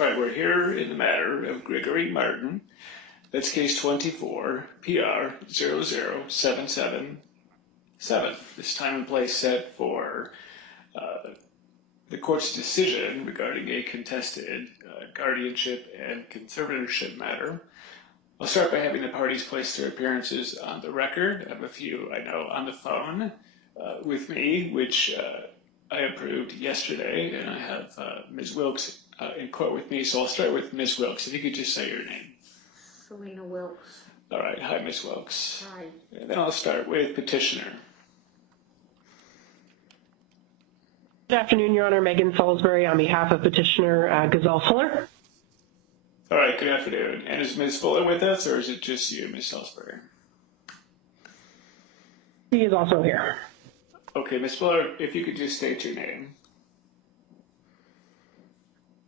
All right, we're here in the matter of Gregory Martin. That's case 24PR000777. This time and place set for the court's decision regarding a contested guardianship and conservatorship matter. I'll start by having the parties place their appearances on the record. I have a few, I know, on the phone with me, which I approved yesterday, and I have Ms. Wilkes in court with me, so I'll start with Ms. Wilkes. If you could just say your name. Selena Wilkes. All right, hi, Ms. Wilkes. Hi. And then I'll start with petitioner. Good afternoon, Your Honor. Megan Salisbury on behalf of petitioner Gazelle Fuller. All right, good afternoon. And is Ms. Fuller with us, or is it just you, Ms. Salisbury? He is also here. Okay, Ms. Fuller, if you could just state your name.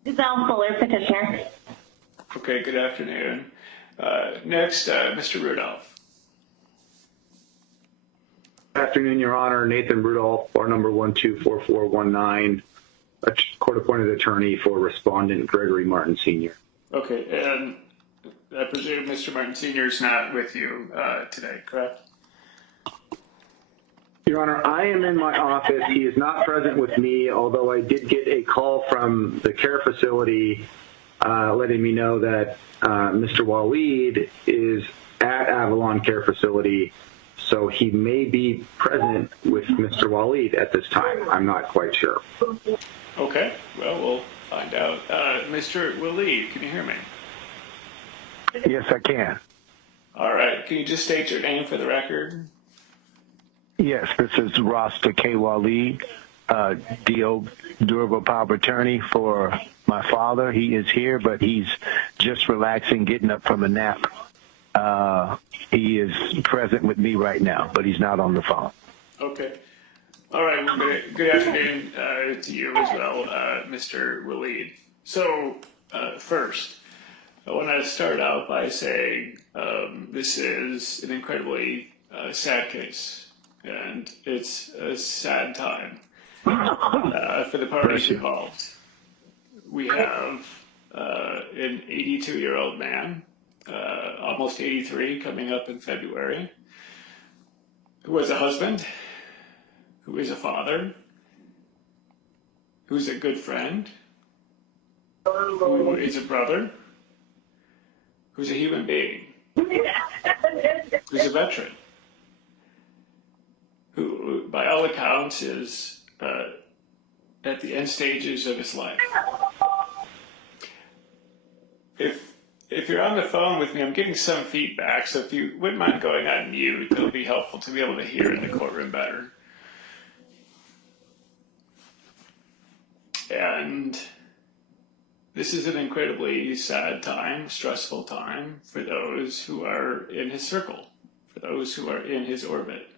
Gazelle Fuller, petitioner. Okay, good afternoon. Next, Mr. Rudolph. Good afternoon, Your Honor. Nathan Rudolph, bar number 124419, a court-appointed attorney for respondent Gregory Martin Sr. Okay, and I presume Mr. Martin Sr. is not with you today, correct? Your Honor, I am in my office. He is not present with me, although I did get a call from the care facility letting me know that Mr. Waleed is at Avalon Care Facility, so he may be present with Mr. Waleed at this time. I'm not quite sure. Okay, well, we'll find out. Mr. Waleed, can you hear me? Yes, I can. All right, can you just state your name for the record? Yes, this is Rasta K. Waleed, DO Durable Power of Attorney for my father. He is here, but he's just relaxing, getting up from a nap. He is present with me right now, but he's not on the phone. Okay. All right, well, good afternoon to you as well, Mr. Waleed. So, first, I want to start out by saying this is an incredibly sad case. And it's a sad time for the parties involved. We have an 82-year-old man, almost 83, coming up in February, who is a husband, who is a father, who's a good friend, who is a brother, who's a human being, who's a veteran, who, by all accounts, is at the end stages of his life. If you're on the phone with me, I'm getting some feedback, so if you wouldn't mind going on mute, it'll be helpful to be able to hear in the courtroom better. And this is an incredibly sad time, stressful time for those who are in his circle, for those who are in his orbit.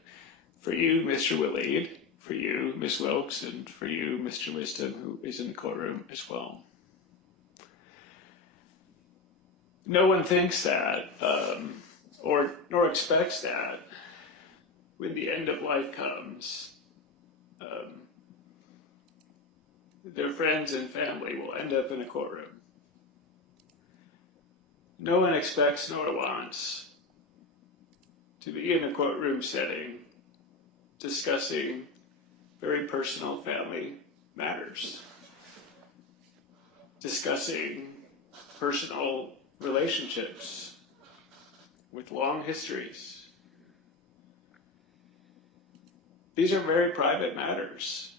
For you, Mr. Waleed, for you, Ms. Wilkes, and for you, Mr. Wisdom, who is in the courtroom as well. No one thinks that, nor expects that, when the end of life comes, their friends and family will end up in a courtroom. No one expects nor wants to be in a courtroom setting discussing very personal family matters, discussing personal relationships with long histories. These are very private matters,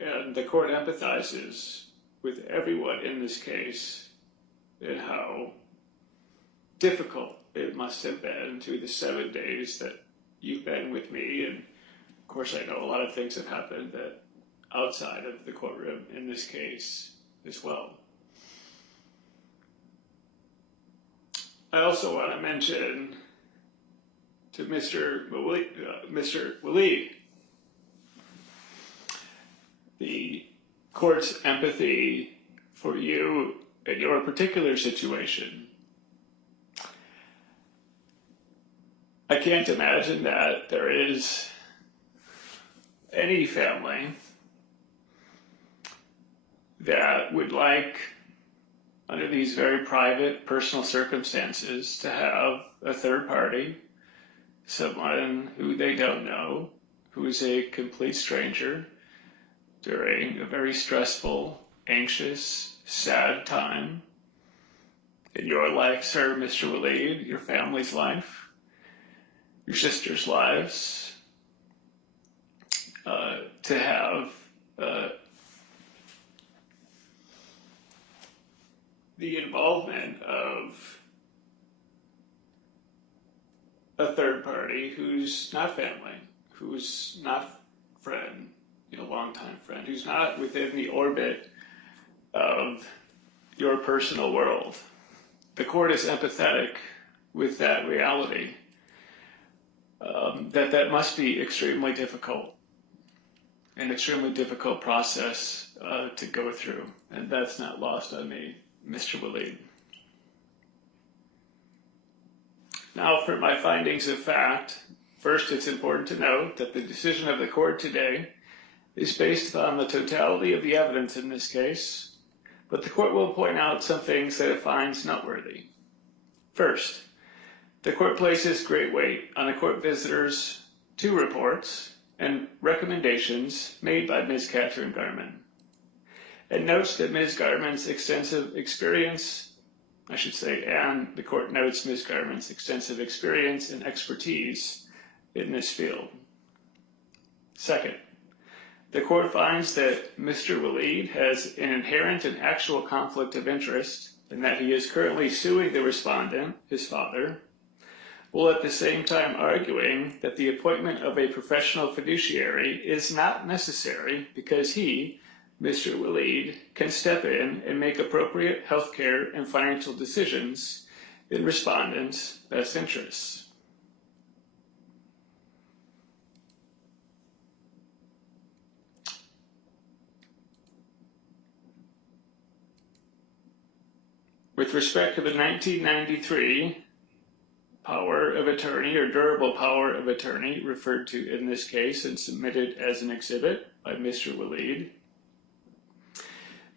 and the court empathizes with everyone in this case and how difficult it must have been through the 7 days that you've been with me. And of course, I know a lot of things have happened that outside of the courtroom in this case as well. I also want to mention to Mr. Waleed, the court's empathy for you and your particular situation. I can't imagine that there is any family that would like, under these very private personal circumstances, to have a third party, someone who they don't know, who is a complete stranger during a very stressful, anxious, sad time in your life, sir, Mr. Waleed, your family's life, your sister's lives, to have the involvement of a third party who's not family, who's not friend, longtime friend, who's not within the orbit of your personal world. The court is empathetic with that reality, that must be extremely difficult, an extremely difficult process to go through, and that's not lost on me, Mr. Waleed. Now, for my findings of fact, first, it's important to note that the decision of the court today is based on the totality of the evidence in this case, but the court will point out some things that it finds noteworthy. First, the court places great weight on the court visitor's 2 reports and recommendations made by Ms. Catherine Garman, and notes that Ms. Garman's extensive experience, and the court notes Ms. Garman's extensive experience and expertise in this field. Second, the court finds that Mr. Waleed has an inherent and actual conflict of interest and that he is currently suing the respondent, his father, while at the same time arguing that the appointment of a professional fiduciary is not necessary because he, Mr. Waleed, can step in and make appropriate healthcare and financial decisions in respondent's best interests. With respect to the 1993 power of attorney or durable power of attorney referred to in this case and submitted as an exhibit by Mr. Waleed,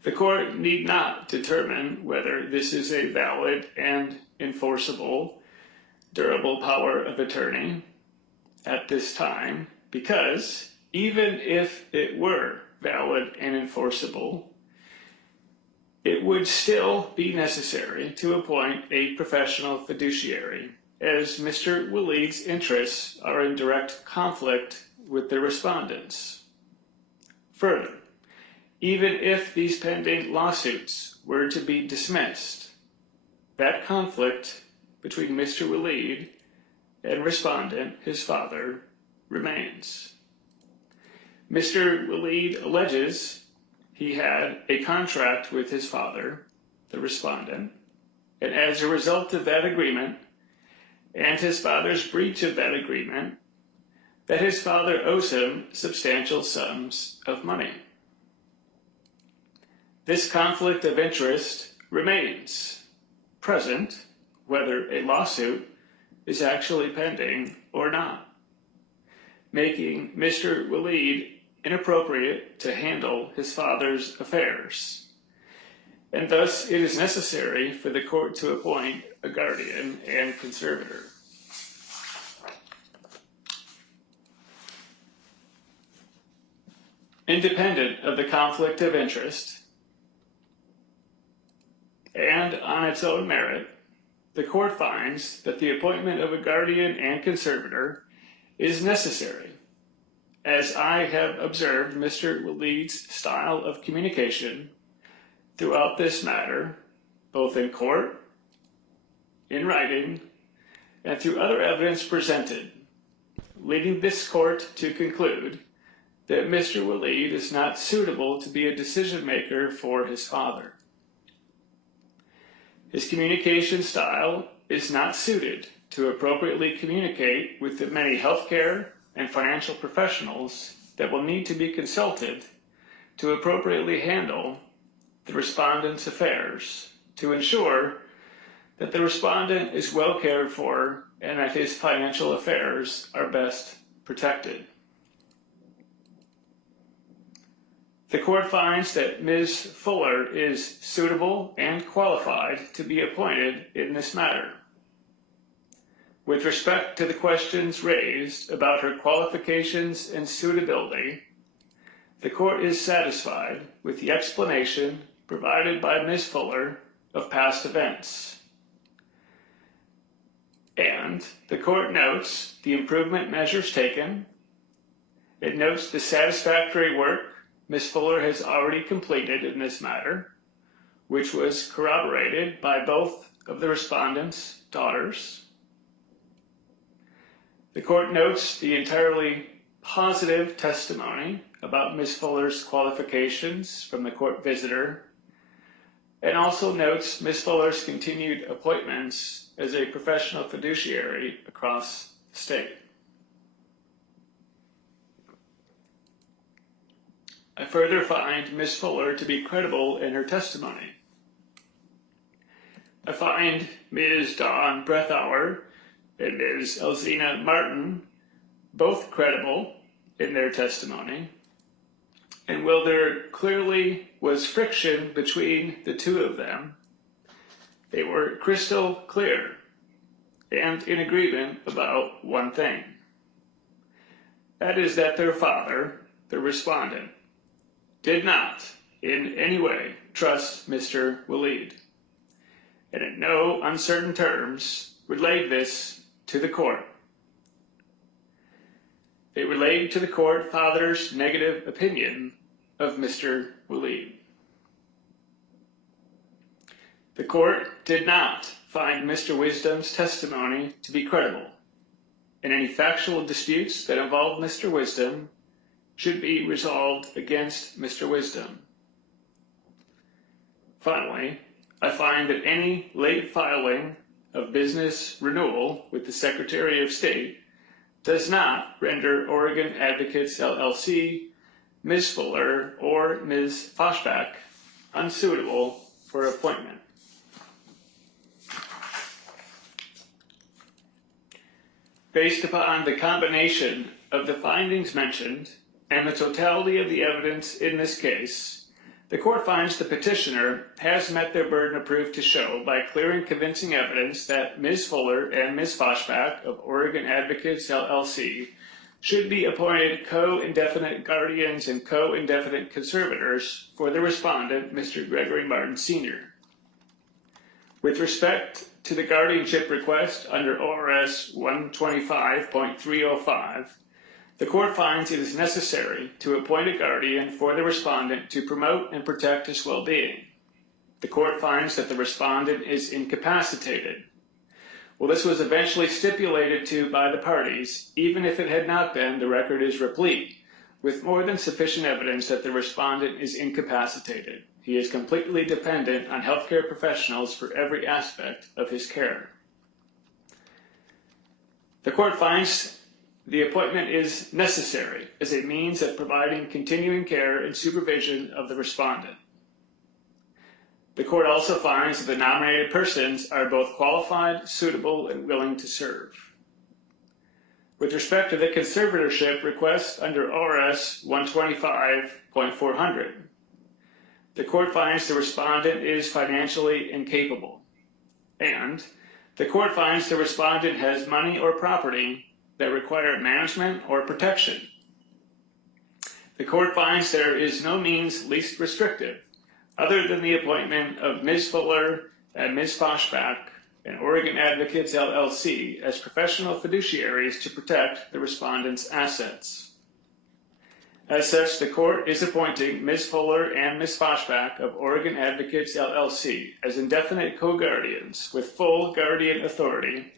the court need not determine whether this is a valid and enforceable durable power of attorney at this time, because even if it were valid and enforceable, it would still be necessary to appoint a professional fiduciary, as Mr. Waleed's interests are in direct conflict with the respondents. Further, even if these pending lawsuits were to be dismissed, that conflict between Mr. Waleed and respondent, his father, remains. Mr. Waleed alleges he had a contract with his father, the respondent, and as a result of that agreement and his father's breach of that agreement, that his father owes him substantial sums of money. This conflict of interest remains present, whether a lawsuit is actually pending or not, making Mr. Waleed inappropriate to handle his father's affairs, and thus it is necessary for the court to appoint a guardian and conservator. Independent of the conflict of interest, and on its own merit, the court finds that the appointment of a guardian and conservator is necessary, as I have observed Mr. Waleed's style of communication throughout this matter, both in court, in writing, and through other evidence presented, leading this court to conclude that Mr. Waleed is not suitable to be a decision maker for his father. His communication style is not suited to appropriately communicate with the many healthcare and financial professionals that will need to be consulted to appropriately handle the respondent's affairs to ensure that the respondent is well cared for and that his financial affairs are best protected. The court finds that Ms. Fuller is suitable and qualified to be appointed in this matter. With respect to the questions raised about her qualifications and suitability, the court is satisfied with the explanation provided by Ms. Fuller of past events. And the court notes the improvement measures taken. It notes the satisfactory work Ms. Fuller has already completed in this matter, which was corroborated by both of the respondents' daughters. The court notes the entirely positive testimony about Ms. Fuller's qualifications from the court visitor, and also notes Ms. Fuller's continued appointments as a professional fiduciary across the state. I further find Ms. Fuller to be credible in her testimony. I find Ms. Dawn Breathauer and Ms. Elzina Martin both credible in their testimony. And while there clearly was friction between the two of them, they were crystal clear and in agreement about one thing. That is that their father, the respondent, did not in any way trust Mr. Waleed, and in no uncertain terms relayed this to the court. They relayed to the court father's negative opinion of Mr. Waleed. The court did not find Mr. Wisdom's testimony to be credible, and any factual disputes that involved Mr. Wisdom should be resolved against Mr. Wisdom. Finally, I find that any late filing of business renewal with the Secretary of State does not render Oregon Advocates LLC, Ms. Fuller, or Ms. Foshback unsuitable for appointment. Based upon the combination of the findings mentioned and the totality of the evidence in this case, the court finds the petitioner has met their burden of proof to show by clear and convincing evidence that Ms. Fuller and Ms. Foshback of Oregon Advocates LLC should be appointed co-indefinite guardians and co-indefinite conservators for the respondent, Mr. Gregory Martin Sr. With respect to the guardianship request under ORS 125.305, the court finds it is necessary to appoint a guardian for the respondent to promote and protect his well-being. The court finds that the respondent is incapacitated. Well, this was eventually stipulated to by the parties. Even if it had not been, the record is replete with more than sufficient evidence that the respondent is incapacitated. He is completely dependent on healthcare professionals for every aspect of his care. The court finds the appointment is necessary as a means of providing continuing care and supervision of the respondent. The court also finds that the nominated persons are both qualified, suitable, and willing to serve. With respect to the conservatorship request under ORS 125.400, the court finds the respondent is financially incapable, and the court finds the respondent has money or property that require management or protection. The court finds there is no means least restrictive other than the appointment of Ms. Fuller and Ms. Foshback and Oregon Advocates LLC as professional fiduciaries to protect the respondent's assets. As such, the court is appointing Ms. Fuller and Ms. Foshback of Oregon Advocates LLC as indefinite co-guardians with full guardian authority,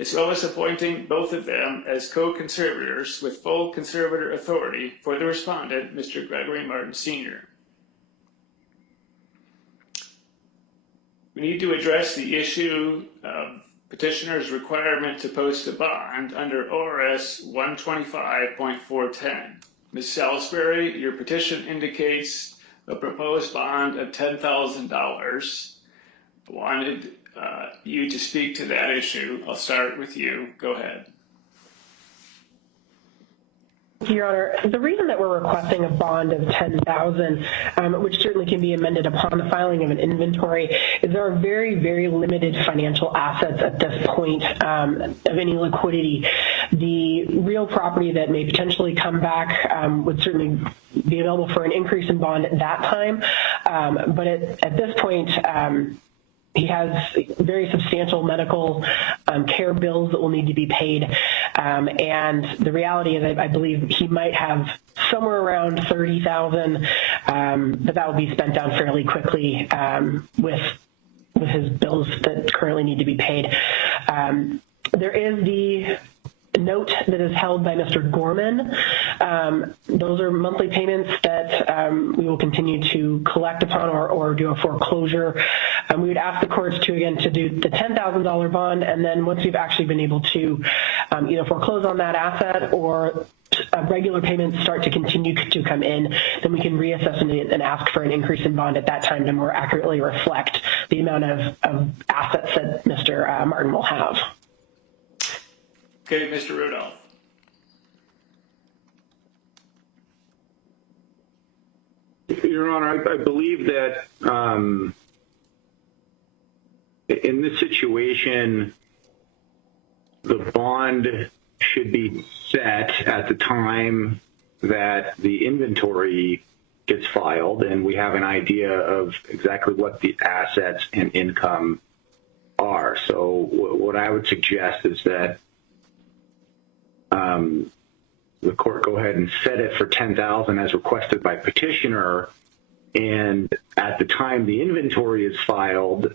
as well as appointing both of them as co-conservators with full conservator authority for the respondent, Mr. Gregory Martin Sr. We need to address the issue of petitioner's requirement to post a bond under ORS 125.410. Ms. Salisbury, your petition indicates a proposed bond of $10,000. I wanted you to speak to that issue. I'll start with you. Go ahead. Your Honor, the reason that we're requesting a bond of $10,000, which certainly can be amended upon the filing of an inventory, is there are very, very limited financial assets at this point of any liquidity. The real property that may potentially come back would certainly be available for an increase in bond at that time, but at this point, he has very substantial medical care bills that will need to be paid. And the reality is I believe he might have somewhere around $30,000, but that will be spent down fairly quickly with his bills that currently need to be paid. There is the note that is held by Mr. Gorman. Those are monthly payments that we will continue to collect upon or do a foreclosure. We would ask the courts to, again, to do the $10,000 bond, and then once we've actually been able to either foreclose on that asset or regular payments start to continue to come in, then we can reassess and ask for an increase in bond at that time to more accurately reflect the amount of assets that Mr. Martin will have. Okay, Mr. Rudolph. Your Honor, I believe that in this situation, the bond should be set at the time that the inventory gets filed and we have an idea of exactly what the assets and income are. So what I would suggest is that the court go ahead and set it for $10,000 as requested by petitioner, and at the time the inventory is filed,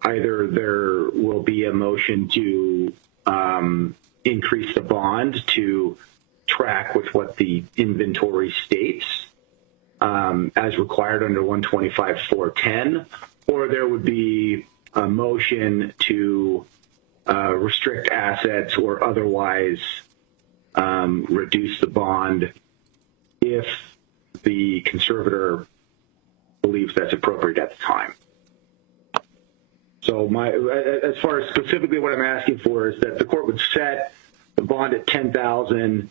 either there will be a motion to increase the bond to track with what the inventory states as required under 125.410, or there would be a motion to restrict assets or otherwise reduce the bond if the conservator believes that's appropriate at the time. So as far as specifically what I'm asking for is that the court would set the bond at $10,000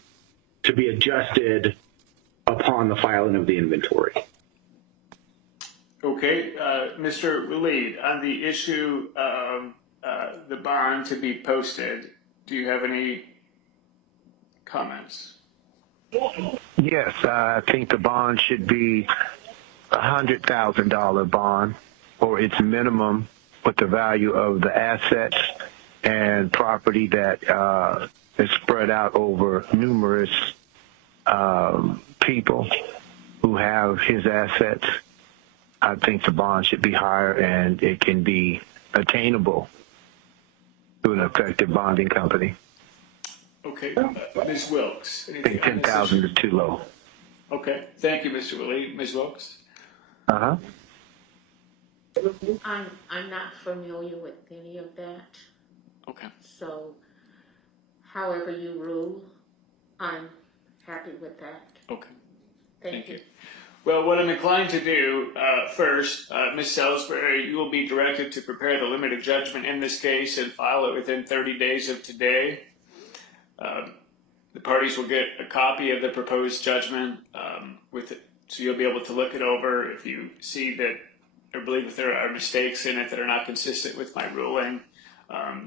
to be adjusted upon the filing of the inventory. Okay, Mr. Walid, on the issue of the bond to be posted, do you have any comments? Yes, I think the bond should be a $100,000 bond, or its minimum, with the value of the assets and property that is spread out over numerous people who have his assets. I think the bond should be higher, and it can be attainable through an effective bonding company. Okay, Ms. Wilkes. I think 10,000 is too low. Okay, thank you, Mr. Walid. Ms. Wilkes? Uh-huh. I'm not familiar with any of that. Okay. So, however you rule, I'm happy with that. Okay. Thank you. Well, what I'm inclined to do first, Ms. Salisbury, you will be directed to prepare the limited judgment in this case and file it within 30 days of today. The parties will get a copy of the proposed judgment so you'll be able to look it over. If you see that or believe if there are mistakes in it that are not consistent with my ruling,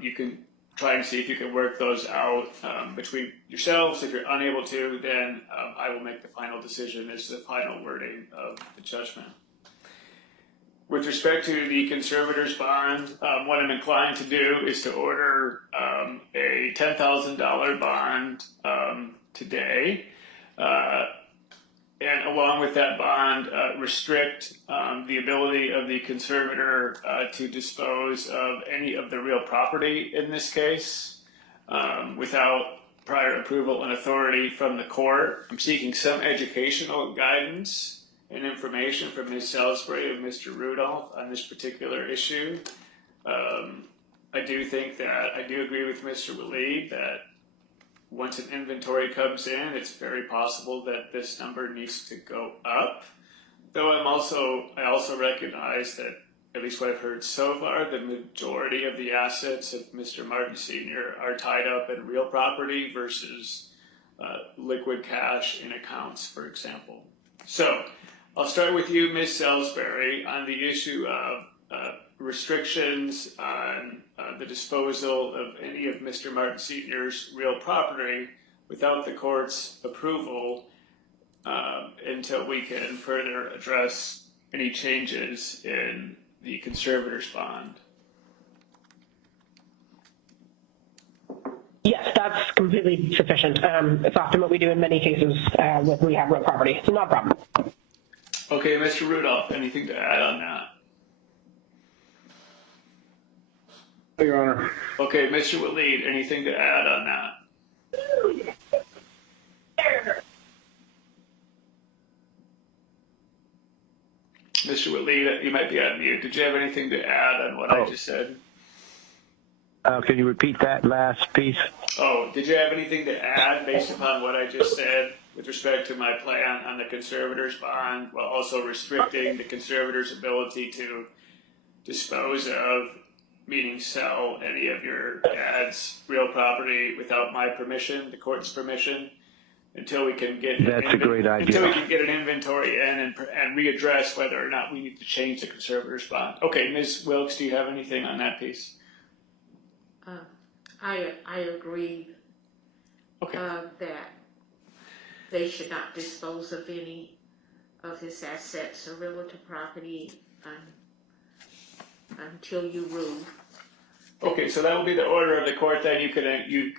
you can try and see if you can work those out between yourselves. If you're unable to, then I will make the final decision as to the final wording of the judgment. With respect to the conservator's bond, what I'm inclined to do is to order a $10,000 bond today, and along with that bond, restrict the ability of the conservator to dispose of any of the real property in this case without prior approval and authority from the court. I'm seeking some educational guidance and information from Ms. Salisbury and Mr. Rudolph on this particular issue. I do think that I do agree with Mr. Walid that once an inventory comes in, it's very possible that this number needs to go up. Though I also recognize that, at least what I've heard so far, the majority of the assets of Mr. Martin Sr. are tied up in real property versus liquid cash in accounts, for example. So I'll start with you, Ms. Salisbury, on the issue of restrictions on the disposal of any of Mr. Martin Sr.'s real property without the court's approval until we can further address any changes in the conservator's bond. Yes, that's completely sufficient. It's often what we do in many cases when we have real property, so not a problem. Okay, Mr. Rudolph, anything to add on that? Your Honor. Okay, Mr. Walid, anything to add on that? Mr. Walid, you might be on mute. Did you have anything to add on what I just said? Can you repeat that last piece? Oh, did you have anything to add based upon what I just said with respect to my plan on the conservator's bond, while also restricting the conservator's ability to dispose of, meaning sell, any of your dad's real property without my permission, the court's permission, until we can get That's a great idea. until we can get an inventory in and readdress whether or not we need to change the conservator's bond. Okay, Ms. Wilkes, do you have anything on that piece? I agree Okay. that they should not dispose of any of his assets or relative property until you rule. Okay, so that will be the order of the court. Then you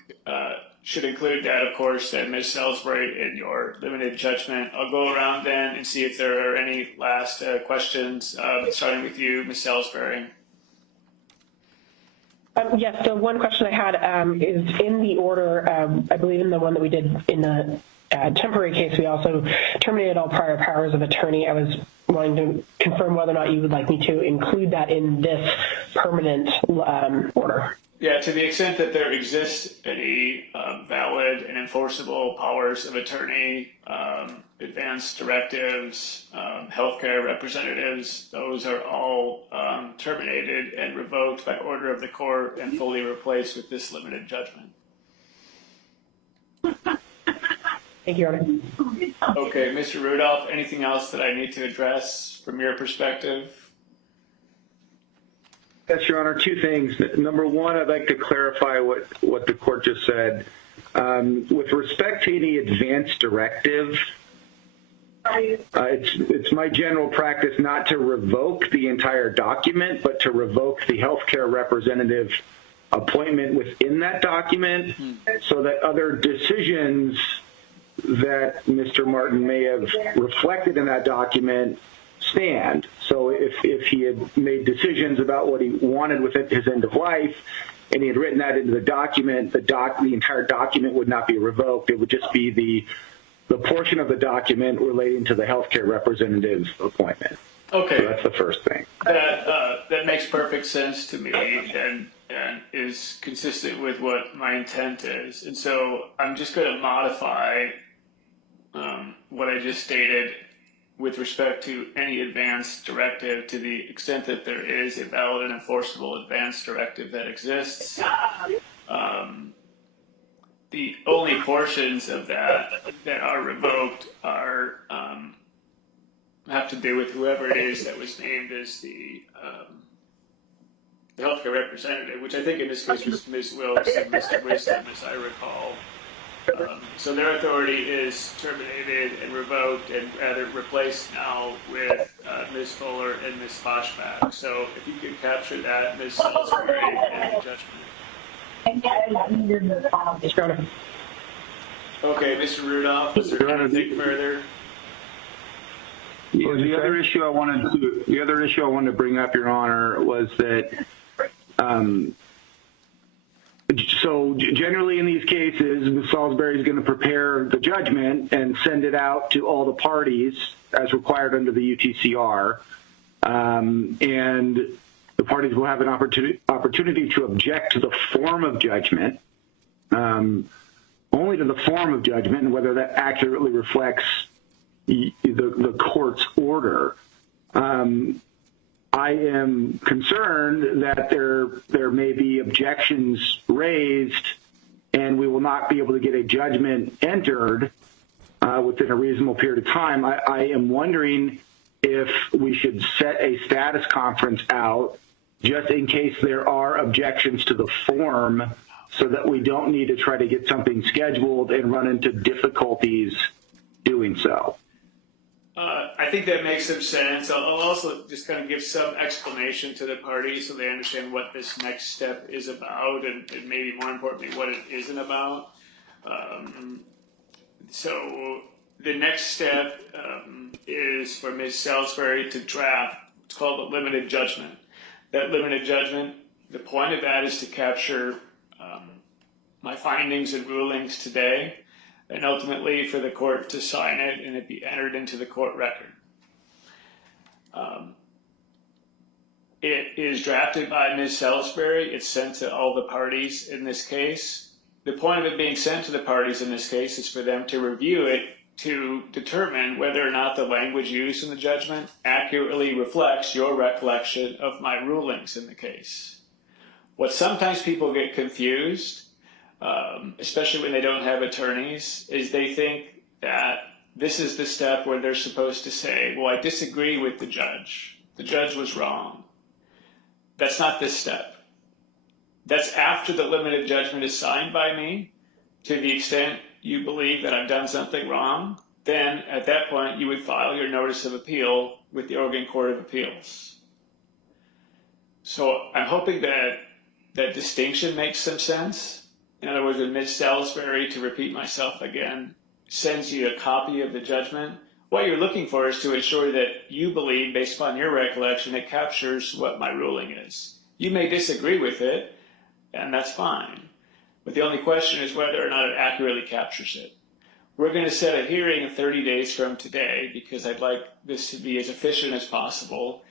should include that, of course, then Ms. Salisbury, in your limited judgment. I'll go around then and see if there are any last questions, starting with you, Ms. Salisbury. Yes, so one question I had is in the order, I believe in the one that we did in the temporary case, we also terminated all prior powers of attorney. I was wanting to confirm whether or not you would like me to include that in this permanent order. Yeah, to the extent that there exists any valid and enforceable powers of attorney, advance directives, healthcare representatives, those are all terminated and revoked by order of the court and fully replaced with this limited judgment. Thank you, Your Honor. Okay, Mr. Rudolph, anything else that I need to address from your perspective? Yes, Your Honor, two things. Number one, I'd like to clarify what the court just said. With respect to any advance directive, it's my general practice not to revoke the entire document, but to revoke the healthcare representative appointment within that document so that other decisions that Mr. Martin may have reflected in that document stand. So if he had made decisions about what he wanted with his end of life and he had written that into the document, the entire document would not be revoked. It would just be the portion of the document relating to the healthcare representative's appointment. Okay. So that's the first thing. That makes perfect sense to me and is consistent with what my intent is. And so I'm just going to modify what I just stated with respect to any advance directive to the extent that there is a valid and enforceable advance directive that exists. The only portions of that are revoked are have to do with whoever it is that was named as the healthcare representative, which I think in this case was Ms. Wilkes and Mr. Wisdom, as I recall. So their authority is terminated and revoked and rather replaced now with Ms. Fuller and Ms. Foshback. So if you could capture that, Ms. Salisbury, in the judgment. Okay, Mr. Rudolph, is there anything further? Yeah, the other issue I wanted to bring up, Your Honor, was that so generally in these cases, Ms. Salisbury is going to prepare the judgment and send it out to all the parties as required under the UTCR, and the parties will have an opportunity to object to the form of judgment, only to the form of judgment and whether that accurately reflects the court's order. I am concerned that there may be objections raised and we will not be able to get a judgment entered within a reasonable period of time. I am wondering if we should set a status conference out just in case there are objections to the form, so that we don't need to try to get something scheduled and run into difficulties doing so. I think that makes some sense. I'll also just kind of give some explanation to the parties so they understand what this next step is about, and maybe more importantly, what it isn't about. So the next step is for Ms. Salisbury to draft what's called a limited judgment. That limited judgment, the point of that is to capture my findings and rulings today, and ultimately for the court to sign it and it be entered into the court record. It is drafted by Ms. Salisbury. It's sent to all the parties in this case. The point of it being sent to the parties in this case is for them to review it to determine whether or not the language used in the judgment accurately reflects your recollection of my rulings in the case. What sometimes people get confused, especially when they don't have attorneys, is they think that this is the step where they're supposed to say, well, I disagree with the judge. The judge was wrong. That's not this step. That's after the limited judgment is signed by me. To the extent you believe that I've done something wrong, then at that point you would file your notice of appeal with the Oregon Court of Appeals. So I'm hoping that that distinction makes some sense. In other words, when Ms. Salisbury, to repeat myself again, sends you a copy of the judgment, what you're looking for is to ensure that you believe, based upon your recollection, it captures what my ruling is. You may disagree with it, and that's fine. But the only question is whether or not it accurately captures it. We're going to set a hearing in 30 days from today because I'd like this to be as efficient as possible,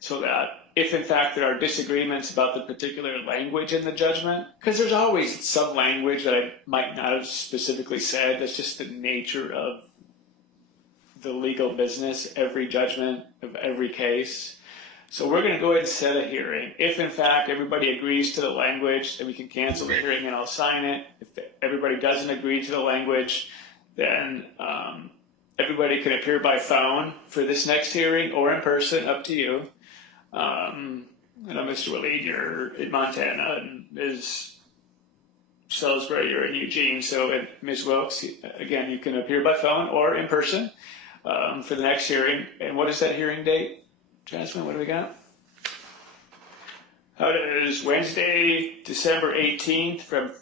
so that if in fact there are disagreements about the particular language in the judgment, because there's always some language that I might not have specifically said, that's just the nature of the legal business, every judgment of every case. So we're going to go ahead and set a hearing. If in fact everybody agrees to the language, then we can cancel the hearing and I'll sign it. If everybody doesn't agree to the language, then everybody can appear by phone for this next hearing or in person, up to you. I know Mr. Waleed, you're in Montana, and Ms. Salisbury, you're in Eugene. So Ms. Wilkes, again, you can appear by phone or in person for the next hearing. And what is that hearing date? Jasmine, what do we got? How does Wednesday, December 18th from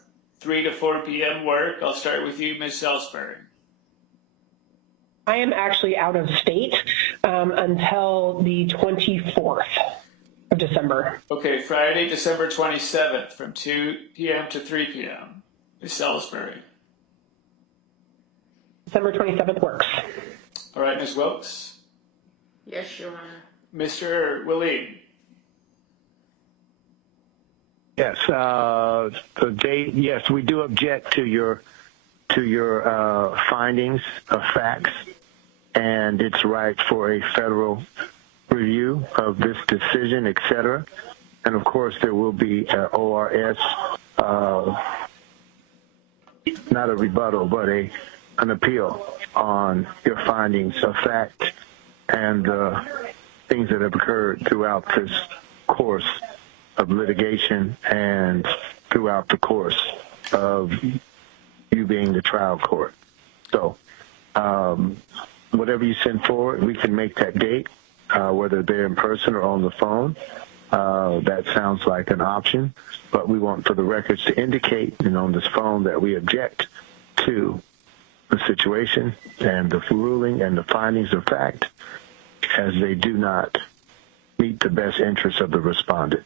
3 to 4 p.m. work? I'll start with you, Ms. Salisbury. I am actually out of state until the 24th of December. Okay, Friday, December 27th from 2 p.m. to 3 p.m. Ms. Salisbury. December 27th works. All right, Ms. Wilkes. Yes, Your Honor. Mr. Waleed. Yes, the date. Yes, we do object to your findings of facts, and it's right for a federal review of this decision, et cetera. And of course, there will be ORS, not a rebuttal, but an appeal on your findings of fact and things that have occurred throughout this course of litigation and throughout the course of you being the trial court. So whatever you send forward, we can make that date, whether they're in person or on the phone. That sounds like an option, but we want for the records to indicate, on this phone, that we object to the situation and the ruling and the findings of fact, as they do not meet the best interests of the respondent.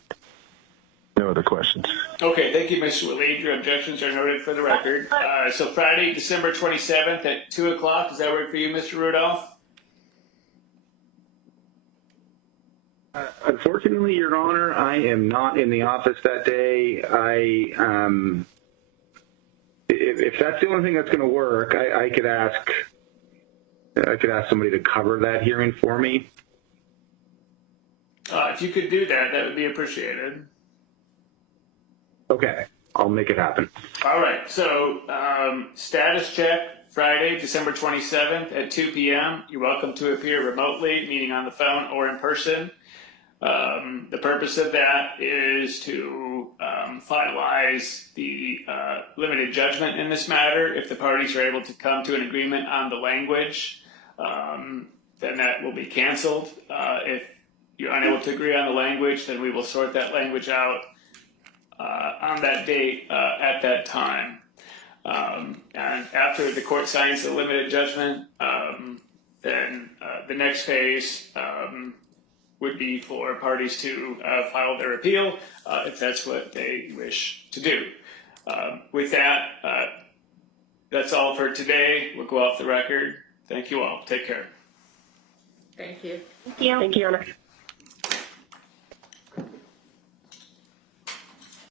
No other questions. Okay, thank you, Mr. Waleed. Your objections are noted for the record. So Friday, December 27th at 2 o'clock. Does that work for you, Mr. Rudolph? Unfortunately, Your Honor, I am not in the office that day. If that's the only thing that's going to work, I could ask somebody to cover that hearing for me. If you could do that, that would be appreciated. Okay. I'll make it happen. All right. So status check Friday, December 27th at 2 p.m. You're welcome to appear remotely, meaning on the phone or in person. The purpose of that is to finalize the limited judgment in this matter. If the parties are able to come to an agreement on the language, then that will be canceled. If you're unable to agree on the language, then we will sort that language out on that date at that time. And after the court signs the limited judgment, then the next phase would be for parties to file their appeal if that's what they wish to do. With that, that's all for today. We'll go off the record. Thank you all. Take care. Thank you. Thank you. Thank you, Your Honor.